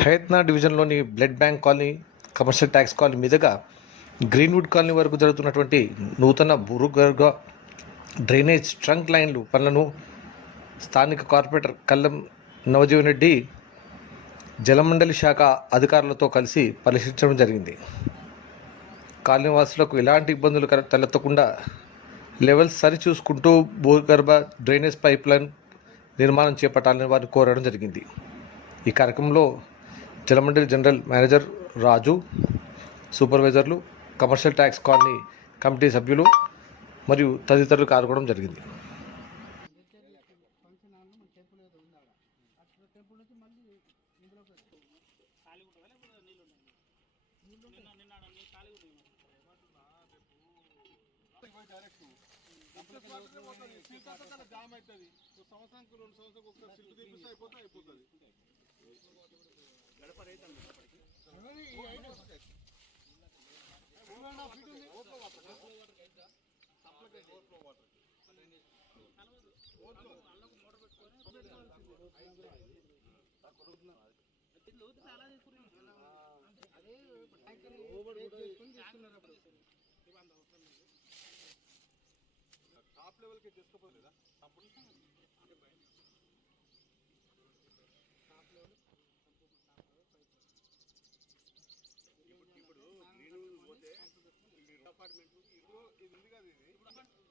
హయత్నా డివిజన్లోని blood bank colony, commercial tax colony మీదుగా Greenwood colony వరకు జరుగుతున్నటువంటి నూతన భూగర్భ డ్రైనేజ్ ట్రంక్ లైన్లు పనులను స్థానిక కార్పొరేటర్ కల్లం నవజీవన్ రెడ్డి జలమండలి శాఖ అధికారులతో కలిసి పరిశీలించడం జరిగింది. కాలనీవాసులకు ఎలాంటి ఇబ్బందులు తలెత్తకుండా లెవెల్స్ సరిచూసుకుంటూ భూగర్భ డ్రైనేజ్ పైప్ లైన్ నిర్మాణం చేపట్టాలని వారిని కోరడం జరిగింది. ఈ కార్యక్రమంలో జలమండలి జనరల్ మేనేజర్ రాజు, సూపర్వైజర్లు, కమర్షియల్ ట్యాక్స్ కాలనీ కమిటీ సభ్యులు మరియు తదితరులు పాల్గొనడం జరిగింది. టాప్ లెవెల్ కి తీసుకోపోలేదా అప్పుడు ఇప్పుడు గ్రీన్ పోతే అపార్ట్మెంట్ ఇది ఉంది కదా ఇది